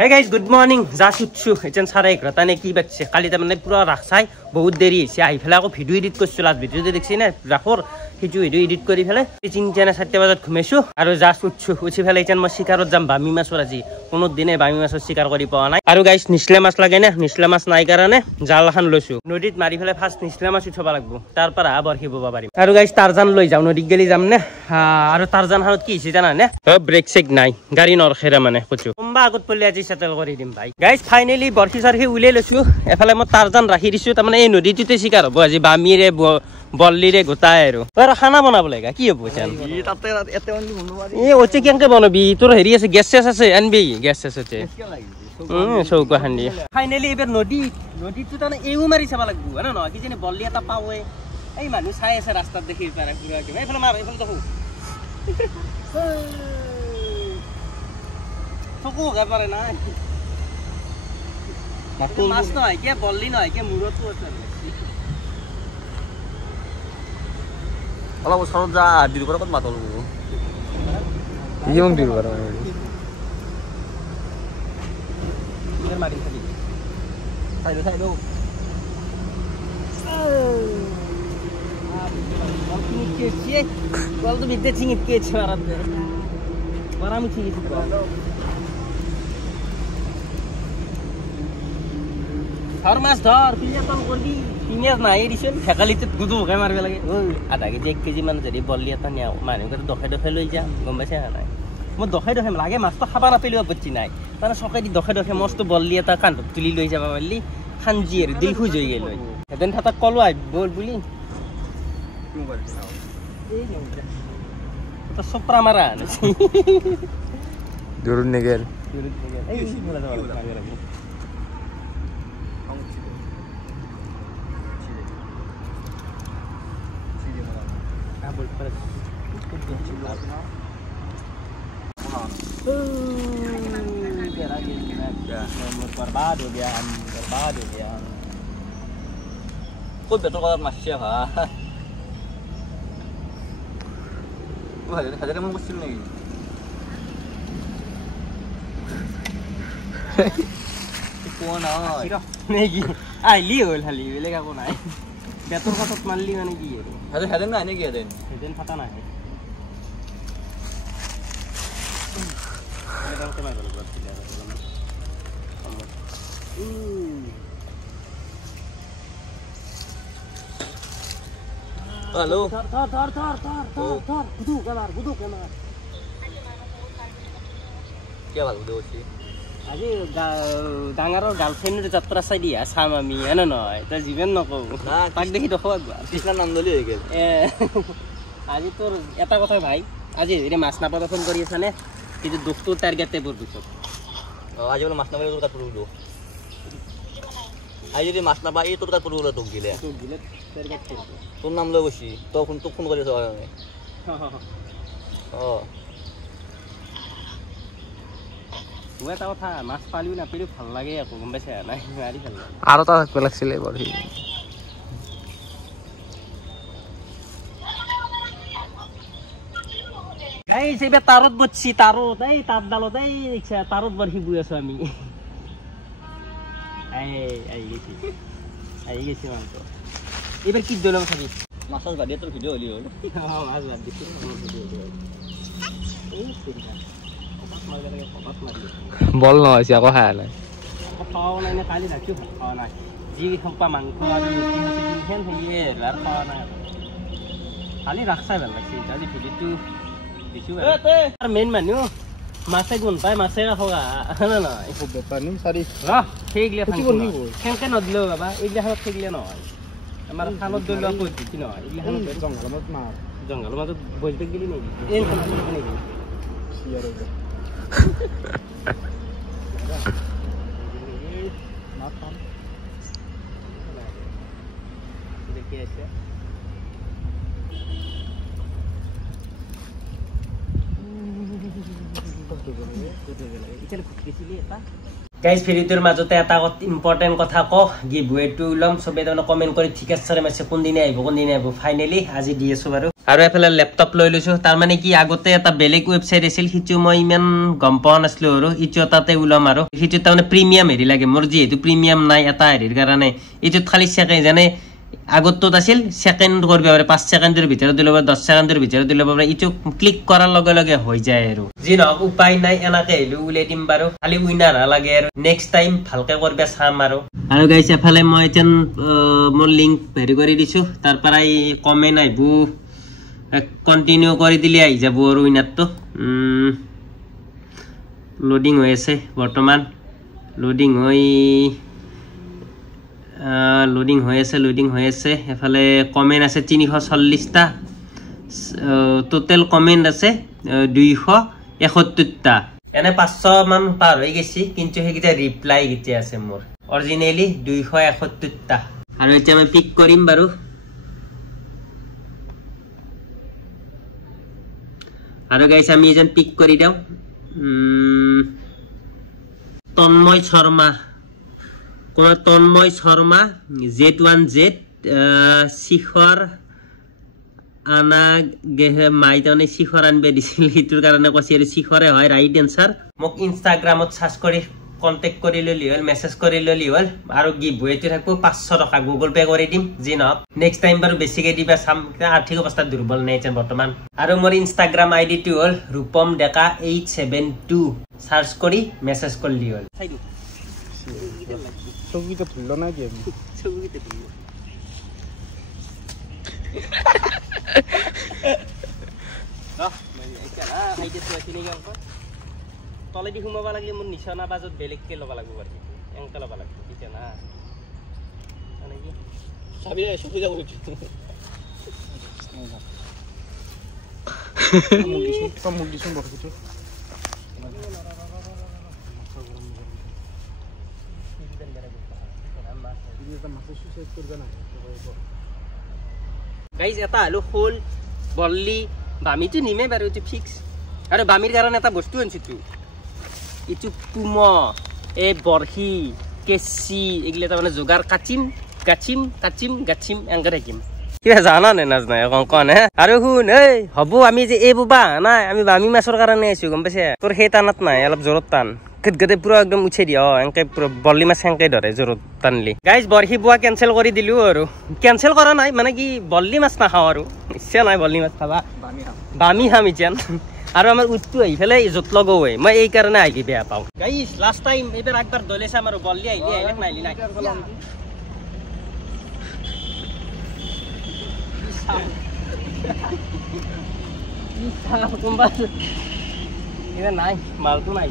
Hey guys, good morning. Just uchu. Echen sara ekrata ne ki bakche. Kali ta mane pura rakhsai. Bahut deri se ai phela ko video edit korchu last video te dekhchi na rakhor kichu video edit kori phele. Echin jana 7 bajat khumesu aru just uchu. Uchi phele echan mo shikarot jam bami masor aji. Kono dine bami masor shikar kori pawa nai. Aru guys nisle mas lage na, nisle mas nai karane jal khan loisu. Nodit mari phele first nisle mas uthaba lagbo. Tar para abor khibo parim. Aru guys Tarzan loi jao nodit geli jam ne. Aru Tarzan hanot ki isi jana ne? Brake check nai. Gari nor khera mane kochu. Komba agot pole aji settle kori dim bhai. Guys finally borthi sarhi ule loisu. Efale mo Tarzan rakhi disu tamane ei noditute shikar hobo aji bami re বল্লি রে গোটায় আৰু ওরা খানা বানাব লাগা কি হবো চান ই তাতে এতে অনলি বন্ধ মারি এ ওচে কেনকে বানাবি তোর হেৰি আছে গ্যাস শেষ আছে আনবি গ্যাস শেষ আছে সৌকা হান্ডি ফাইনালি এবার নদীটো তানে এও মারি চাবা লাগবো না না কি জানি বল্লি এটা পাওয়ে এই মানুহ চাই আছে ৰাস্তাত দেখি পারে পুরা কি এইফালে মার এইফালে দেখো সকো গা পারে না মাছ নয় কে বল্লি নয় কে মুরতো আছে Kalau usah udah di luar kan matol lu. Iya di luar. Biar mari tadi. Saya do. Ini kecil. Kalau tu bidde cingit kecil orang tu. Orang mungkin itu. Harmas dhar, pilih apa korbi? Pilih naik disun. Sekali itu gudu kayak marvel lagi. Ada ke Jack keji mana jadi boleh atau ni? Mana kita dohe lu aja, gombasnya ada. Mau dohe lagi mas tu apa pilih apa cina? Karena sokai di dohe mas tu boleh atau kan pilih lu aja beli hanjir, dilhu jadi lu. Dan kata kalau ay boli. Kita sopra marah. Durun neger. Ayo sih mulai lagi. Berbat dia. Kau betul kalau masih apa? Wah, ada yang mau kesini. Kau nak? Negi. Liul, lega kau nak? Betul kau tak mali mana dia? Ada nggak negi ada? Ada patah nak? Halo. Tar. Budu kamar. Kya bal budu sih? Aje dangaror girlfriend র যাত্রা চাই দিয়া সাম আমি এনে নয় তা জীবন নকো তাক দেখি দেখো একবার কৃষ্ণ নন্দলি হয়ে গেল আজি তোর এটা কথা ভাই আজি এরে মাছ না পাতা ফোন করি আছানে কিন্তু দোস্ত টার্গেটে পড়বি সব আজি বলে মাছ না পাইলে তোর কাট পড়বো আজ যদি মাছ না পাই তোর কাট পড়বো তোক গিলে টার্গেট পড়বো তোর নাম লই বসি তখন তো ফোন করিস আমি ওয়া তাও থা মাছ পালিও না পেলি ভাল লাগে আকো গম পাইছে নাই মারি ভাল লাগে আরো তা থাকবে লাগছিল বড়ি এই সেবে তারত বচ্ছি তারত এই তার ডালত এই ইচ্ছা তারত বড়ি বুই আছো আমি এই গেছি মাত্র এবার কি দিলাম খাবি মাছাস বাড়ি তোর ভিডিও হলি হল মাছ বাদ দিছি এই সেটা বল না হইছে আকো খায় নাই খাওয়া নাই না কালি রাখিও খাওয়া নাই জি খম্পা মাংস আর মুটি মুটি দিন হইয়ে আর খাওয়া নাই কালি রাখছাই ভাল লাগছে আজি ভিডিওটো দেখিও আর মেইন মানু মাছে গুণ পায় মাছে রাখা না না খুব ব্যাপার নি সরি রাহ ঠিকলে থাকি কেনকে নদিলো বাবা এইলা হাত ঠিকলে নহয় আমার খানত দইলো কই দিছি নহয় এইলা হাত জঙ্গল মত বইতে গেলি নাই এই খানত নাই সিয়ার মাথাম দেখি আছে গাইজ ভিডিওটোৰ মাজতে এটা ইম্পৰ্টেণ্ট কথা কওঁ গিভৱেটো ল'ম চবে তাৰমানে কমেণ্ট কৰি ঠিক আছে মেছে কোনদিনে আহিব ফাইনেলি আজি দি আছো বাৰু আৰু এফালে ল্যাপটপ লৈ লৈছো তাৰ মানে কি আগতে এটা বেলেগ ওয়েবসাইট আছিল হিচু মই ইমান গম পোৱা নাছিলো আৰু হিচু তাতে উলাম আৰু হিচু তাৰমানে প্ৰিমিয়াম হেৰি লাগে মোৰ যেহেতু প্ৰিমিয়াম নাই এটা হেৰিৰ কাৰণে এইটোত খালি সেকেন্ড জানে আগতত আছিল সেকেন্ড কৰিব পাৰে 5 সেকেন্ডৰ ভিতৰত দিলে 10 সেকেন্ডৰ ভিতৰত দিলে পাৰে ইটো ক্লিক কৰাৰ লগে লগে হৈ যায় আৰু যি নহক উপায় নাই এনাকে হেলু উলাই দিম বাৰু খালি উইনাৰ লাগে আৰু নেক্সট টাইম ভালকে কৰবে চাম আৰু গাইস এফালে মই এজন মোৰ লিংক হেৰি কৰি দিছো তাৰ পৰাই কমেন্ট আইবু কন্টিনিউ কৰি দিলে আই যাব আৰু উইনাৰটো লোডিং হৈ আছে বৰ্তমান লোডিং হৈ আছে এফালে কমেন্ট আছে 340 টা টোটাল কমেন্ট আছে 271 টা এনে 500 মান পাৰ হৈ গৈছি কিন্তু হেগিটা ৰিপ্লাই গিতে আছে মোৰ অৰিজিনালি 271 টা আৰু এতিয়া মই পিক কৰিম বাৰু আৰু গাইস আমি এজন পিক কৰি দাও তন্ময় শৰ্মা Z1Z শিখৰ আনা গেহে মাইতনে শিখৰ আনবে দিছিল হিতুৰ কাৰণে কৈছি আৰু শিখৰে হয় ৰাইট আনসাৰ মোক ইনষ্টাগ্ৰামত সাৰ্চ কৰি কন্টাক্ট কৰি ললি হল মেসেজ কৰি ললি হল আৰু গিভৱেটো থাকবো 500 টকা গুগল পে কৰি দিম জি নহক নেক্সট টাইম বাৰু বেছিকে দিবা সাম আৰ্থিক অৱস্থা দুৰ্বল নাই যেন বৰ্তমান আৰু মোৰ ইনষ্টাগ্ৰাম আইডি টো হল ৰূপম ডেকা 872 সাৰ্চ কৰি মেসেজ কৰলি হল ছবিটা তুললো না কি ছবিটা তুললো তলে দি ঘুমাবা লাগলে মোৰ নিশানা বাজত বেলেগকে লবা লাগব পাৰি এংকা লবা লাগব ঠিক না মানে কি চাবি শুকি যাব মুগিছুন বকিছো গাইজ এটা হলো হোল বল্লি বামিটো নিমে বাৰু এইটো ফিক্স আৰু বামিৰ কাৰণে এটা বস্তু আনিছো ইটো পুম এ বৰহি কেচি এগিলা তাৰমানে যোগাৰ কাচিম এংকা থাকিম কিবা জানা নে নাজনা কন হে আৰু শুন এই হ'ব আমি যে এই বুবা নাই আমি বামি মাছৰ কাৰণে আইছো গম পাইছে তোৰ সেই টানত নাই অলপ জোৰত টান গদগদে পুৰা একদম উঠে দিয়া এংকে বল্লি মাছ এংকে ধৰে জোৰত টানলি গাইজ বৰহি বুৱা কেনসেল কৰি দিলো আৰু কেনসেল কৰা নাই মানে কি বল্লি মাছ নাখাওঁ আৰু ইচ্ছা নাই বল্লি মাছ খাবা বামি খাম ইচ্ছা আৰু আমাৰ উঠটো আহি পেলাই য'ত লগোৱে মই এই কাৰণে আহি বেয়া পাওঁ গাইজ লাষ্ট টাইম এইবাৰ একবাৰ দলে চাম আৰু বল্লি আহিলি নাইলি নাই নাই মালটো নাই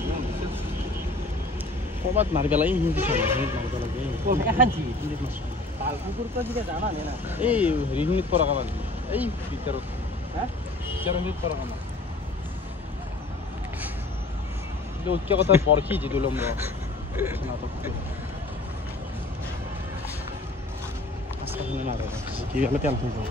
কবাত মাৰ গেলাই হিন্দি চাই এই ৰিমিট কৰা কামান এই ভিতৰত মিনিট কৰা কামান উচ্চ কথা বৰখি জিদুলম কি হলে তেল থাকবো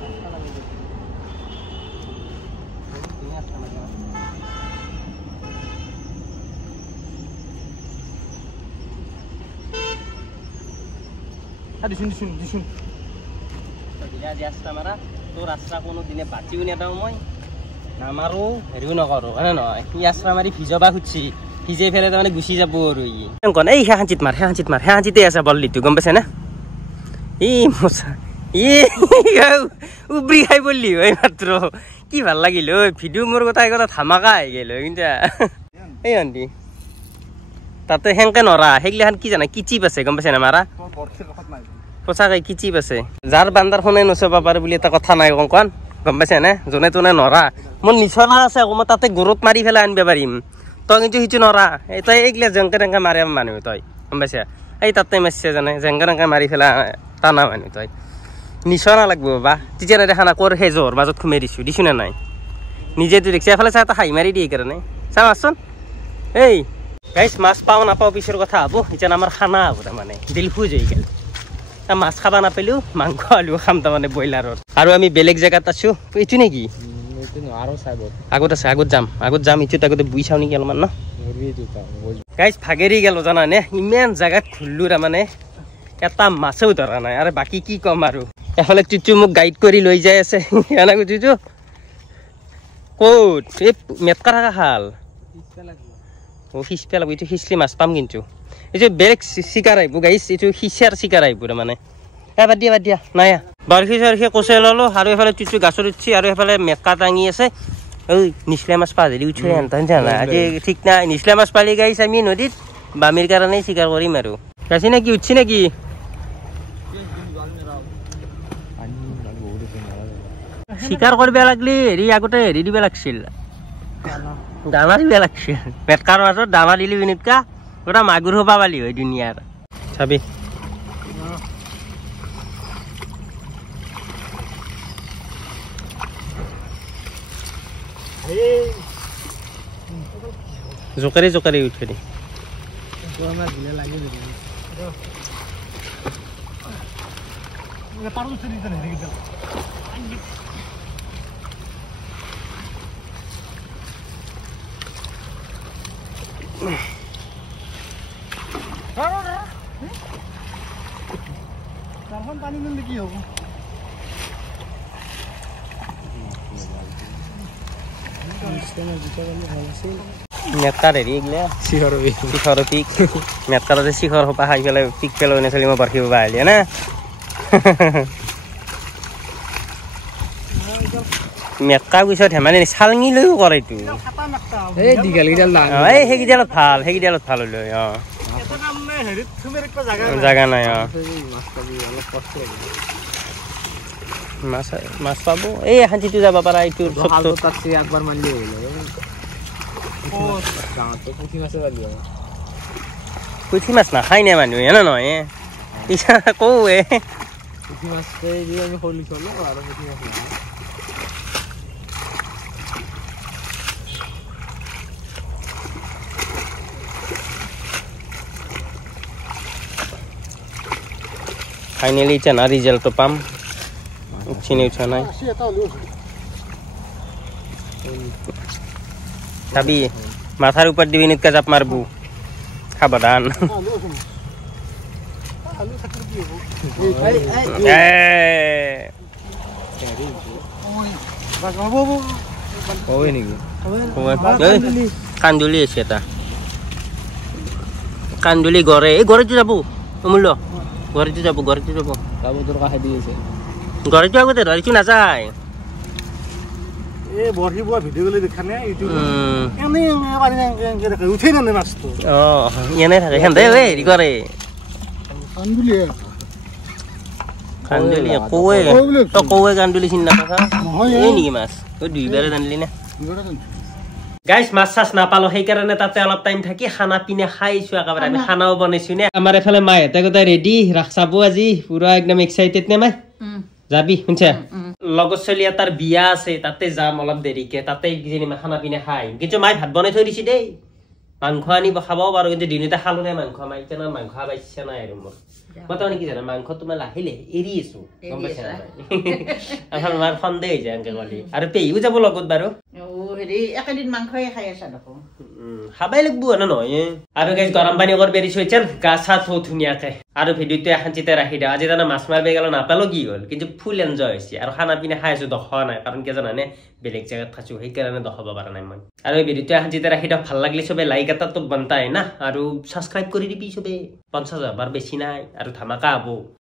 দিছুন তোৰ আশ্ৰা কোনো দিনে বাচিও নেদাও মই নামাৰো হেৰিও নকৰো হয় নহয় সি আশ্ৰা মাৰি ভিজাবা খুজছি ভিজাই ফেলে তাৰমানে গুচি যাব আৰু এই সেহাঞ্চিত মাৰ সেহাঞ্চিতে আছে বল্লিটো গম পাইছে না ই মচা উবৰি খাই বললি হয় মাত্ৰ কি ভাল লাগিল ঐ ভিডিঅ' মোৰ কথা ধামাকা আহি গেল কিন্তু এই আন্টি তাতে সেনকে নৰা সেইগিলাখান কি জানা কিচিপ আছে গম পাইছে না মাৰা সঁচাকৈ কিচিপ আছে যাৰ বান্দাৰখনে নচাব পাৰে বুলি এটা কথা নাই কংকন গম পাইছে নে যোনে তোনে নৰা মোৰ নিচনা আছে আকৌ মই তাতে গৰুত মাৰি পেলাই আনিব পাৰিম তই কিন্তু সিটো নৰা এই তই এইগিলা জেংকে টেংকে মাৰি মানুহ তই গম পাইছা এই তাতে মাৰিছে জানে জেংকে টেংকে মাৰি পেলাই টানা মানুহ তই নিচনা লাগব বা তেতিয়া নেদেখা না কৰ সেজৰ মাজত সোমাই দিছো নে নাই নিজেতো দেখছি এফালে চাই এটা হাঁহি মাৰি দিয়ে কাৰণে চা মাছচোন এই গাইছ মাছ পাওঁ নাপাওঁ পিছৰ কথা হ'ব এতিয়া আমাৰ খানা হ'ব তাৰমানে দিল খুজ হৈ গ'ল মাছ খাবা নাপালেও মাংস আলু খাম তাৰমানে ব্ৰইলাৰৰ আৰু আমি বেলেগ জেগাত আছো এইটো নেকি আগত আছে আগত যাম ইটোত আগতে বুই চাওঁ নেকি অলপমান ন গাইছ ভাগেৰি গেল জানানে ইমান জেগাত ঘূৰিলো তাৰমানে এটা মাছেও ধৰা নাই আৰু বাকী কি ক'ম আৰু এফালে টুটু মোক গাইড কৰি লৈ যাই আছে এনেকৈ টুটু ক'ত এই মেটকা থকা খাল ও সিঁচপে লাগব এইটো সিঁচলি মাছ পাম কিন্তু এই যে বেলেগ চিকাৰ আহিব গাইছ এইটো সিঁচাৰ চিকাৰ আহিব মানে বাদ দিয়া নাই বাৰখি চাৰখি কচে ল'লো আৰু এইফালে চুচু গাছত উঠছি আৰু এইফালে মেটকা টাঙি আছে ঐ নিচলা মাছ পাহৰি উঠে আনতান জানা আজি ঠিক নাই নিচলা মাছ পালি গাইছ আমি নদীত বামিৰ কাৰণে চিকাৰ কৰিম আৰু গাছি নেকি উঠছি নেকি চিকাৰ কৰিব লাগলি হেৰি আগতে হেৰি দিব লাগছিল দানা দিব লাগছিল মেটকাৰ মাজত দানা দিলি বিনিতকা গোটা মাগুৰ হ'ব পালি হয় দুনিয়াৰ চাবি জোকাৰি উঠে দি মেটকাৰ হেৰি এইগিলা শিখৰ পিক মেটকাৰতে শিখৰ সোপা খাই পেলাই পিক পেলাই নাচালি মই বাঢ়িব আহিলে না মেটকা পিছত ধেমালি চালঙি লৈও কৰে এইটো সেইকেইডালত ভাল লৈ জাগা নাই মাছ পাব এই হাঁচিটো যাব পাৰা এইটো পুঠি মাছ নাখাই নে মানুহে এনে নহয় ইচ্ছা কৌৱে ফাইনেলি এতিয়া না ৰিজাল্টটো পাম চিনি উঠা নাই চাবি মাথাৰ ওপৰত দিবি নিতকা জাপ মাৰবো সাৱধান কান্দুলি আছে এটা কান্দুলি গড়ে এই গড়েটো যাব অমূল্য গড়েটো যাব ঘৰটো আগতে ধৰিছো নাযায় এনে থাকে সেন্দে হেৰি কৰে কান্দুলি কৌৱে কান্দুলি চিনি নাপাছা এই নেকি মাছ দুইবাৰে জানিলি না গাইছ মাছ চাছ নাপালো সেইকাৰণে তাতে অলপ টাইম থাকি খানা পিনে খাইছো একেবাৰে আমি খানাও বনাইছো নে আমাৰ এফালে মাহঁতে গোটেই ৰেডি ৰাস চাব আজি পুৰা একদম এক্সাইটেড নে মাই যাবি শুনছা লগত চলি এটাৰ বিয়া আছে তাতে যাম অলপ দেৰিকে তাতে কিজানি খানা পিনে খাই কিন্তু মাই ভাত বনাই থৈ দিছি দেই মাংস আনিব খাবও পাৰো কিন্তু দিনতে খালো নাই মাংস মাই এতিয়া মাংস খাব ইচ্ছা নাই আৰু মোৰ মই তাৰমানে কি জানা মাংস তোমাৰ লাহিলে এৰি আছো গম পাইছা আমাৰ মাৰ সন্দেহ হৈ যায় এনেকে ক'লি আৰু পেহিও যাব লগত বাৰু খাবাই লাগব না নহয় আৰু গাইজ গৰম পানী কৰি বেৰিছো এতিয়া গা চা ধো ধুনীয়াকে আৰু ভিডিঅ'টো এখানচিতে ৰাখি দিওঁ আজি জানা মাছ মাৰিব গেল নাপালো কি হ'ল কিন্তু ফুল এনজয় হৈছে আৰু খানা পিনা খাই আছো দখোৱা নাই কাৰণ কি জানানে বেলেগ জেগাত খাইছো সেইকাৰণে দখাব পৰা নাই মই আৰু এই ভিডিঅ'টো এখানচিতে ৰাখি দিওঁ ভাল লাগিলে চবে লাইক এটাতো বনতাই না আৰু ছাবস্ক্ৰাইব কৰি দিবি চবে 50,000 বাৰ বেছি নাই আৰু ধামাকা হ'ব